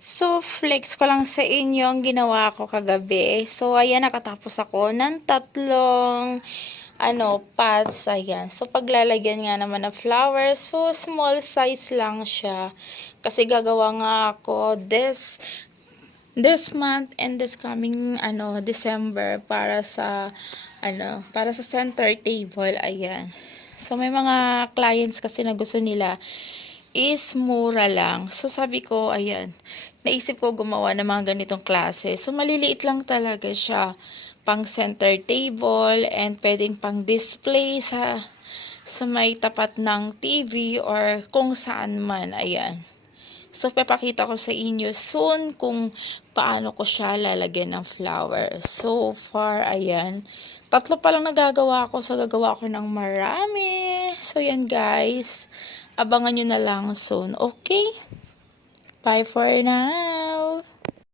So, flex ko lang sa inyo ang ginawa ko kagabi. So, ayan, nakatapos ako ng tatlong, pots. Ayan. So, paglalagyan nga naman ng flowers. So, small size lang siya. Kasi gagawa nga ako this month and this coming, December para sa center table. Ayan. So, may mga clients kasi na gusto nila is mura lang. So, sabi ko, ayan, naisip ko gumawa ng mga ganitong klase. So, maliliit lang talaga siya. Pang center table and pwedeng pang display sa may tapat ng TV or kung saan man. Ayan. So, papakita ko sa inyo soon kung paano ko siya lalagyan ng flowers. So far, ayan. Tatlo pa lang nagagawa ko. So, gagawa ko ng marami. So, yan guys. Abangan nyo na lang soon. Okay? Bye for now.